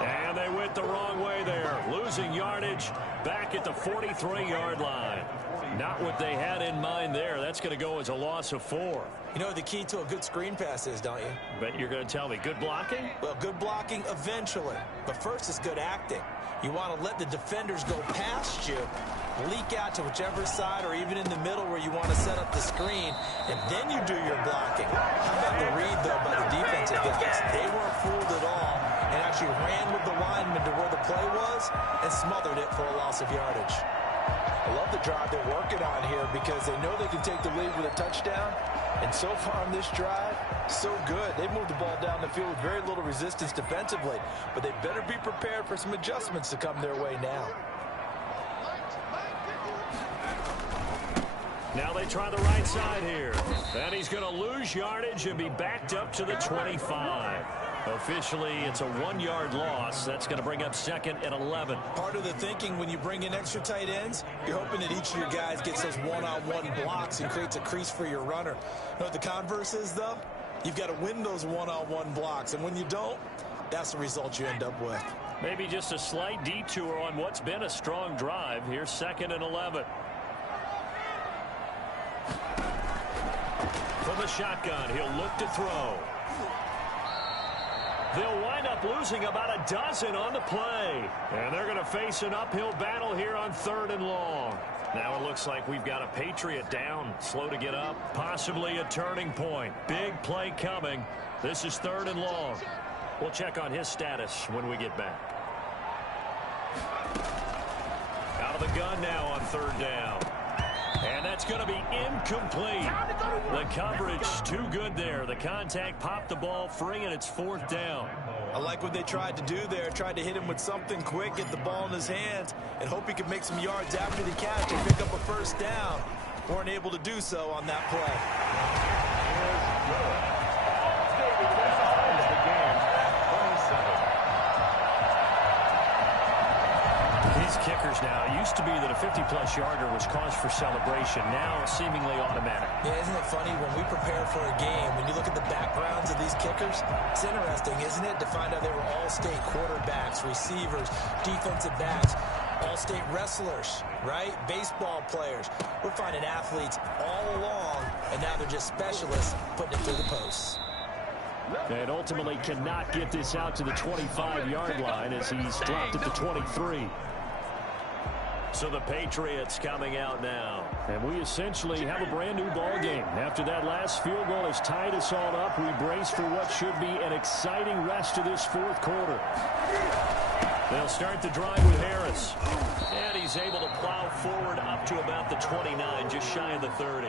And they went the wrong way there. Losing yardage back at the 43-yard line. Not what they had in mind there. That's going to go as a loss of 4. You know what the key to a good screen pass is, don't you? Bet you're going to tell me. Good blocking? Well, good blocking eventually. But first is good acting. You want to let the defenders go past you, leak out to whichever side or even in the middle where you want to set up the screen, and then you do your blocking. How about the read, though, by the defensive guys? They weren't fooled at all and actually ran with the lineman to where the play was and smothered it for a loss of yardage. I love the drive they're working on here because they know they can take the lead with a touchdown. And so far on this drive, so good. They moved the ball down the field with very little resistance defensively. But they better be prepared for some adjustments to come their way now. Now they try the right side here. And he's going to lose yardage and be backed up to the 25. Officially, it's a 1-yard loss. That's going to bring up 2nd and 11. Part of the thinking when you bring in extra tight ends, you're hoping that each of your guys gets those one-on-one blocks and creates a crease for your runner. You know what the converse is, though? You've got to win those one-on-one blocks. And when you don't, that's the result you end up with. Maybe just a slight detour on what's been a strong drive. Here's 2nd and 11. From the shotgun, he'll look to throw. They'll wind up losing about a dozen on the play. And they're going to face an uphill battle here on 3rd and long. Now it looks like we've got a Patriot down, slow to get up, possibly a turning point. Big play coming. This is 3rd and long. We'll check on his status when we get back. Out of the gun now on 3rd down. And that's going to be incomplete. The coverage too good there. The contact popped the ball free, and it's 4th down. I like what they tried to do there. Tried to hit him with something quick, get the ball in his hands, and hope he could make some yards after the catch and pick up a 1st down. Weren't able to do so on that play. Kickers now. It used to be that a 50-plus yarder was cause for celebration. Now seemingly automatic. Yeah, isn't it funny when we prepare for a game, when you look at the backgrounds of these kickers, it's interesting, isn't it, to find out they were all-state quarterbacks, receivers, defensive backs. All-state wrestlers, right? Baseball players. We're finding athletes all along, and now they're just specialists putting it through the posts. And ultimately cannot get this out to the 25-yard line as he's dropped at the 23. So the Patriots coming out now. And we essentially have a brand new ball game. After that last field goal has tied us all up, we brace for what should be an exciting rest of this fourth quarter. They'll start the drive with Harris. And he's able to plow forward up to about the 29, just shy of the 30.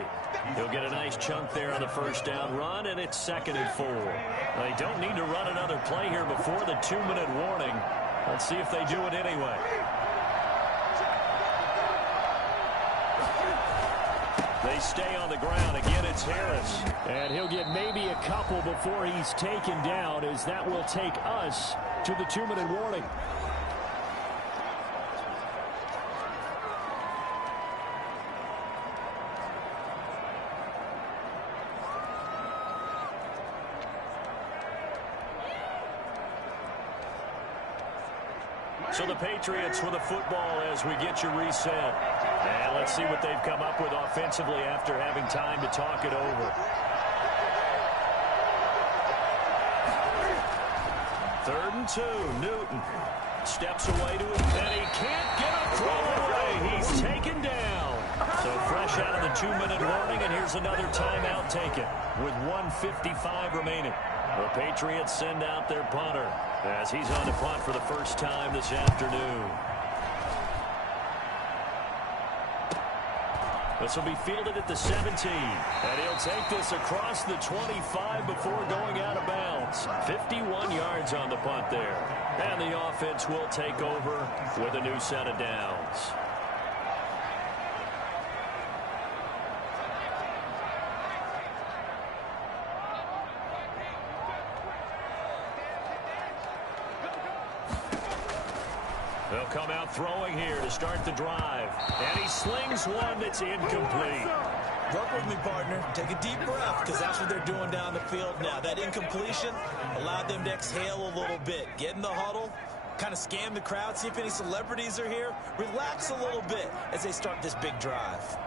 He'll get a nice chunk there on the first down run, and it's 2nd and 4. They don't need to run another play here before the 2-minute warning. Let's see if they do it anyway. They stay on the ground. Again, it's Harris. And he'll get maybe a couple before he's taken down, as that will take us to the 2-minute warning. So the Patriots with a football as we get you reset. And let's see what they've come up with offensively after having time to talk it over. 3rd and 2. Newton steps away to him, and he can't get a throw away. He's taken down. So fresh out of the 2-minute warning, and here's another timeout taken with 1:55 remaining. The Patriots send out their punter as he's on to punt for the first time this afternoon. This will be fielded at the 17. And he'll take this across the 25 before going out of bounds. 51 yards on the punt there. And the offense will take over with a new set of downs. They'll come out throwing here to start the drive. And he slings one that's incomplete. Work with me, partner. Take a deep breath, because that's what they're doing down the field now. That incompletion allowed them to exhale a little bit. Get in the huddle, kind of scan the crowd, see if any celebrities are here. Relax a little bit as they start this big drive.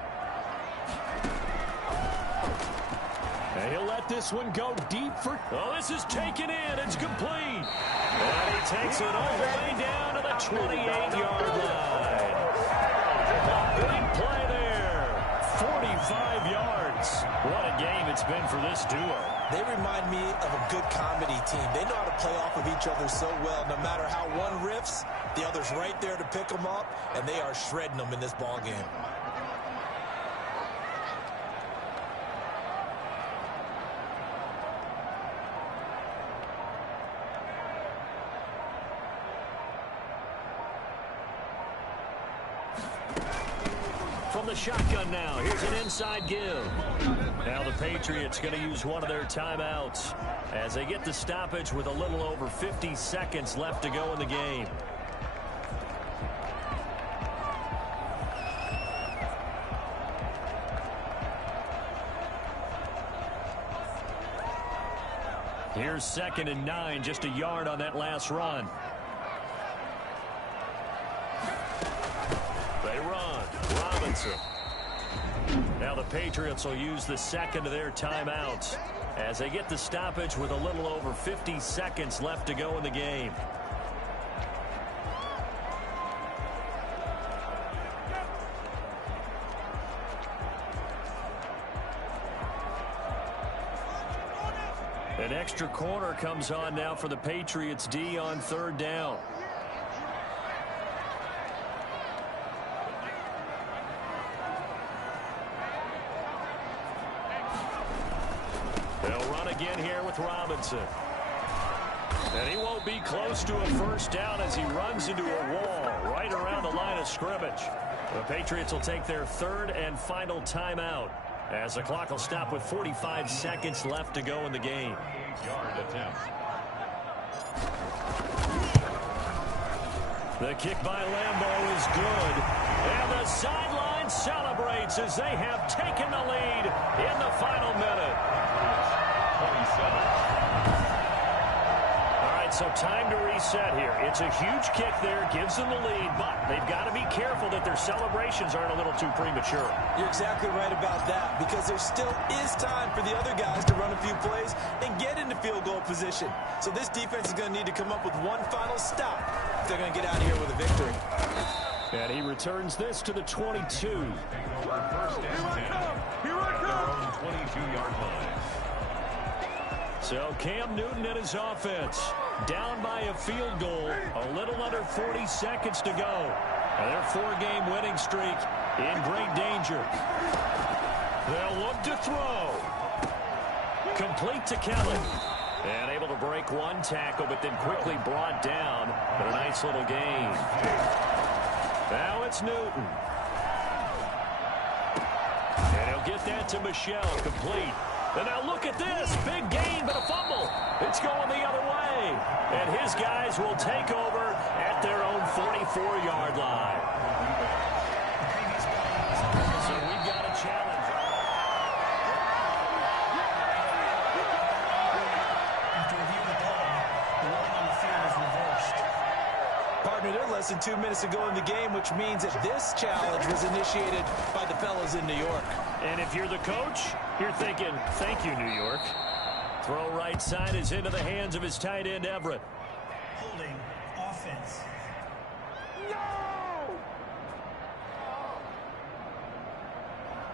And he'll let this one go deep for... Oh, this is taken in. It's complete. And he takes it all the way down to the 28-yard line. Big play there. 45 yards. What a game it's been for this duo. They remind me of a good comedy team. They know how to play off of each other so well. No matter how one riffs, the other's right there to pick them up, and they are shredding them in this ball game. From the shotgun now, here's an inside give. Now the Patriots going to use one of their timeouts as they get the stoppage with a little over 50 seconds left to go in the game. Here's 2nd and 9, just a yard on that last run. They run. Robinson. Now the Patriots will use the second of their timeouts as they get the stoppage with a little over 50 seconds left to go in the game. An extra corner comes on now for the Patriots D on 3rd down. They'll run again here with Robinson. And he won't be close to a first down as he runs into a wall right around the line of scrimmage. The Patriots will take their 3rd and final timeout as the clock will stop with 45 seconds left to go in the game. The kick by Lambeau is good. And the sideline celebrates as they have taken the lead in the final minute. All right, So time to reset here. It's a huge kick there, gives them the lead, but they've got to be careful that their celebrations aren't a little too premature. You're exactly right about that, because there still is time for the other guys to run a few plays and get into field goal position. So this defense is going to need to come up with one final stop if they're going to get out of here with a victory. And he returns this to the 22. Here I come! 22-yard line. So Cam Newton and his offense down by a field goal, a little under 40 seconds to go. And their 4-game winning streak in great danger. They'll look to throw. Complete to Kelly. And able to break one tackle, but then quickly brought down. But a nice little gain. Now it's Newton. And he'll get that to Michelle, complete. And now look at this. Big gain, but a fumble. It's going the other way. And his guys will take over at their own 44-yard line. So we've got a challenge. After reviewing the play, the ruling on the field is reversed. Partner, they're less than 2 minutes to go in the game, which means that this challenge was initiated by the fellas in New York. And if you're the coach, you're thinking, thank you, New York. Throw right side is into the hands of his tight end, Everett. Holding offense.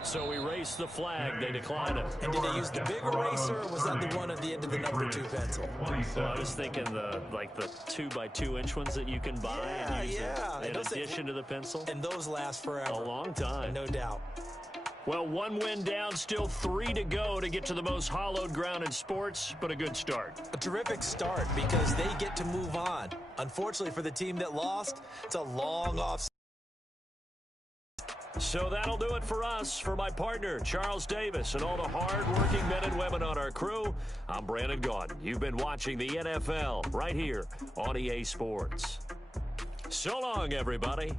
So erase the flag. They decline it. And did they use the big eraser, or was that the one at the end of the number 2 pencil? So I was thinking the 2x2-inch ones that you can buy and use in addition to the pencil. And those last forever. A long time. No doubt. Well, one win down, still 3 to go to get to the most hallowed ground in sports, but a good start. A terrific start because they get to move on. Unfortunately for the team that lost, it's a long off. So that'll do it for us. For my partner, Charles Davis, and all the hard-working men and women on our crew, I'm Brandon Gaudin. You've been watching the NFL right here on EA Sports. So long, everybody.